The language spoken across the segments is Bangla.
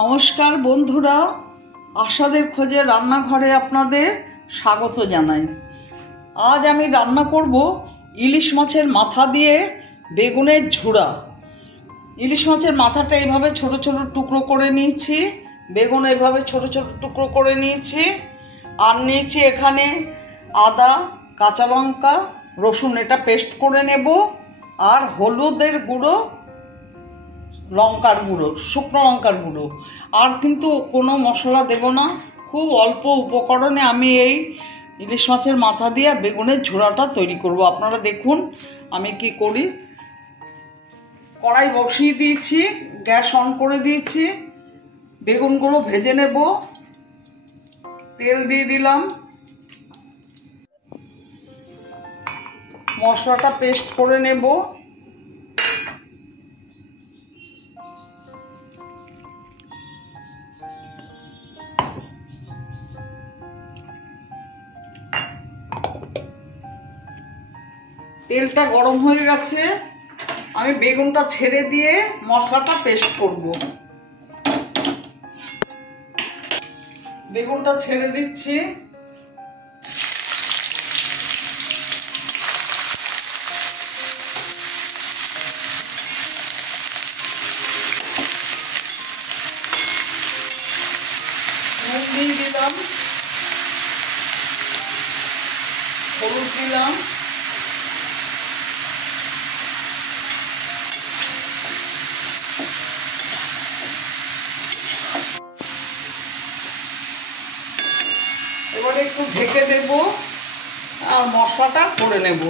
নমস্কার বন্ধুরা, আশাদের খোঁজে রান্নাঘরে আপনাদের স্বাগত জানাই। আজ আমি রান্না করব ইলিশ মাছের মাথা দিয়ে বেগুনের ঝুড়া। ইলিশ মাছের মাথাটা এইভাবে ছোট ছোট টুকরো করে নিয়েছি, বেগুন এইভাবে ছোট ছোট টুকরো করে নিয়েছি, আর নিয়েছি এখানে আদা, কাঁচা লঙ্কা, রসুন, এটা পেস্ট করে নেব, আর হলুদের গুঁড়ো, লঙ্কার গুঁড়ো, শুকনো লঙ্কার গুঁড়ো। আর কিন্তু কোনো মশলা দেব না, খুব অল্প উপকরণে আমি এই ইলিশ মাছের মাথা দিয়ে বেগুনের ঝোড়াটা তৈরি করব। আপনারা দেখুন আমি কি করি। কড়াই বসিয়ে দিয়েছি, গ্যাস অন করে দিয়েছি, বেগুনগুলো ভেজে নেব। তেল দিয়ে দিলাম, মশলাটা পেস্ট করে নেব। তেলটা গরম হয়ে গেছে, আমি বেগুনটা ছেড়ে দিয়ে মশলাটা পেস্ট করব। বেগুনটা ছেড়ে দিচ্ছি, নুন দিয়ে দিলাম, হলুদ দিলাম, এবারে একটু ঢেকে দেব আর মশলাটা করে নেব।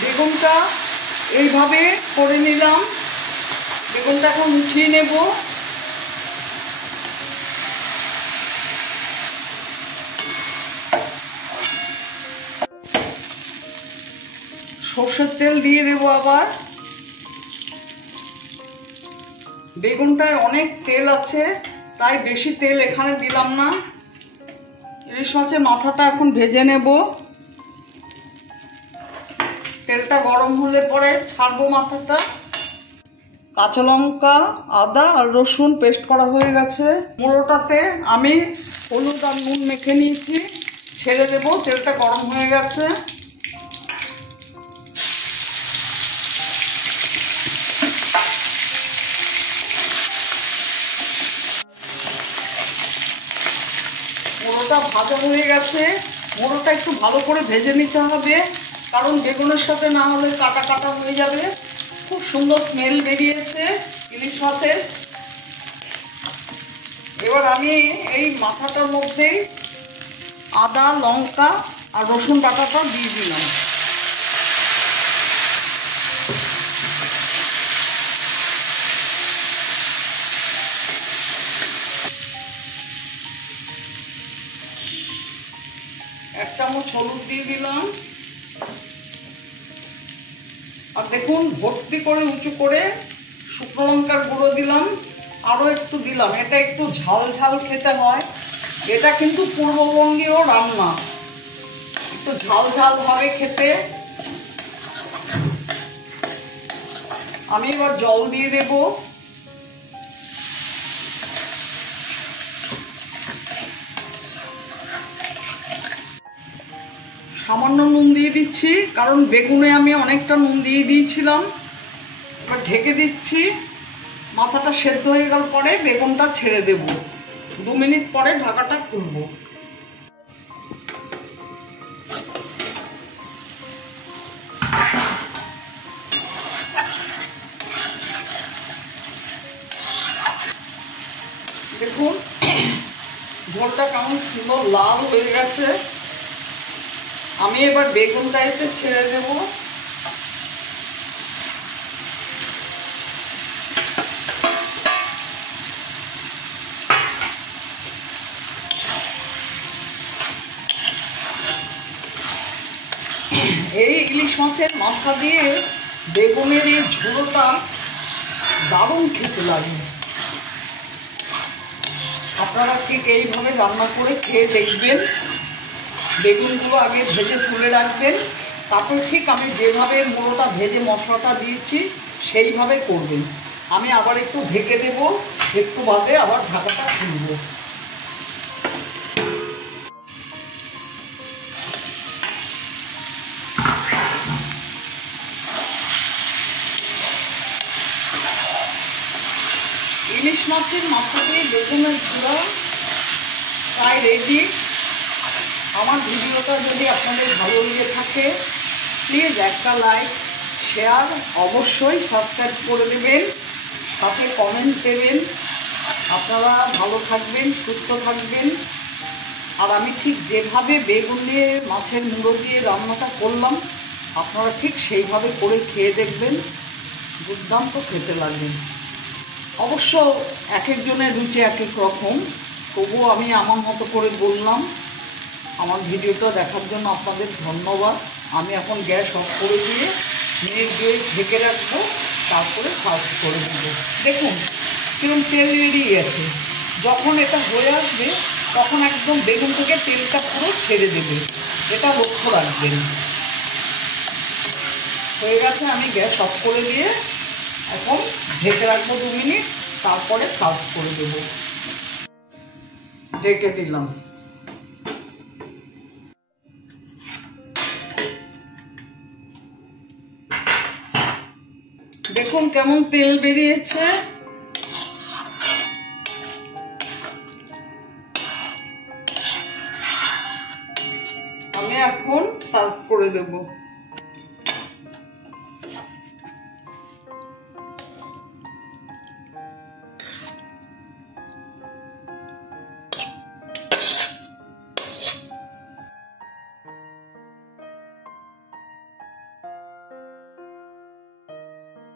বেগুনটা এইভাবে করে নিলাম, বেগুনটা এখন উঠিয়ে নেব। সর্ষের তেল দিয়ে দেবো আবার। বেগুনটায় অনেক তেল আছে, তাই বেশি তেল এখানে দিলাম না। ইলিশ মাছের মাথাটা এখন ভেজে নেব। তেলটা গরম হলে পরে ছাড়বো মাথাটা। কাঁচা লঙ্কা, আদা আর রসুন পেস্ট করা হয়ে গেছে। মুড়োটাতে আমি হলুদ আর নুন মেখে নিয়েছি, ছেড়ে দেব। তেলটা গরম হয়ে গেছে। মোড়োটা ভাজা হয়ে গেছে। মোড়োটা একটু ভালো করে ভেজে নিতে হবে, কারণ বেগুনের সাথে না হলে কাটা কাটা হয়ে যাবে। খুব সুন্দর স্মেল বেরিয়েছে ইলিশ মাছের। এবার আমি এই মাথাটার মধ্যেই আদা, লঙ্কা আর রসুন বাটাটা দিয়ে দিলাম। এক চামচ হলুদ দিয়ে দিলাম, আর দেখুন ভর্তি করে উঁচু করে শুকনো লঙ্কার গুঁড়ো দিলাম, আরও একটু দিলাম। এটা একটু ঝাল ঝাল খেতে হয়, এটা কিন্তু পূর্ববঙ্গীয় রান্না, একটু ঝাল ঝাল হবে খেতে। আমি এবার জল দিয়ে দেব। সামান্য নুন দিয়ে দিচ্ছি, কারণ বেগুনে আমি অনেকটা নুন দিয়ে দিয়েছিলাম। এবার ঢেকে দিচ্ছি। মাথাটা সেদ্ধ হয়ে গেল পরে বেগুনটা ছেড়ে দেব। 2 মিনিট পরে ঢাকাটা খুলব। দেখুন ঝোলটা কেমন সুন্দর লাল হয়ে গেছে। আমি এবার বেগুনটা এতে ছেড়ে দেব। এই ইলিশ মাছের মাথা দিয়ে বেগুনের এই ঝোলটা দারুণ খেতে লাগে। আপনারা ঠিক এইভাবে রান্না করে খেয়ে দেখবেন। বেগুনগুলো আগে ভেজে তুলে রাখবেন, তারপর ঠিক আমি যেভাবে মুড়োটা ভেজে মশলাটা দিয়েছি সেইভাবে করবেন। আমি আবার একটু ঢেকে দেবো, একটু বাদে আবার ঢাকাটা খুলবো। ইলিশ মাছের মাথা দিয়ে বেগুনের ঝোড়া প্রায় রেডি। আমার ভিডিওটা যদি আপনাদের ভালো লেগে থাকে প্লিজ একটা লাইক, শেয়ার, অবশ্যই সাবস্ক্রাইব করে দেবেন, সাথে কমেন্ট দেবেন। আপনারা ভালো থাকবেন, সুস্থ থাকবেন। আর আমি ঠিক যেভাবে বেগুন দিয়ে মাছের মুড়ো দিয়ে রান্নাটা করলাম আপনারা ঠিক সেইভাবে করে খেয়ে দেখবেন, দুর্দান্ত খেতে লাগবে। অবশ্য এক একজনের রুচি এক এক রকম, তবুও আমি আমার মতো করে বললাম। আমার ভিডিওটা দেখার জন্য আপনাদের ধন্যবাদ। আমি এখন গ্যাস অফ করে দিয়ে মিনিট 2 ঢেকে রাখবো, তারপরে ফাস্ট করে দেব। দেখুন কিরকম তেল বেরিয়ে গেছে। যখন এটা হয়ে আসবে তখন একদম বেগুন থেকে তেলটা পুরো ছেড়ে দেবে, এটা লক্ষ্য রাখবেন। হয়ে গেছে, আমি গ্যাস অফ করে দিয়ে এখন ঢেকে রাখবো 2 মিনিট, তারপরে ফাস্ট করে দেব। ঢেকে দিলাম। দেখুন কেমন তেল বেরিয়েছে। আমি এখন সার্ভ করে দেব।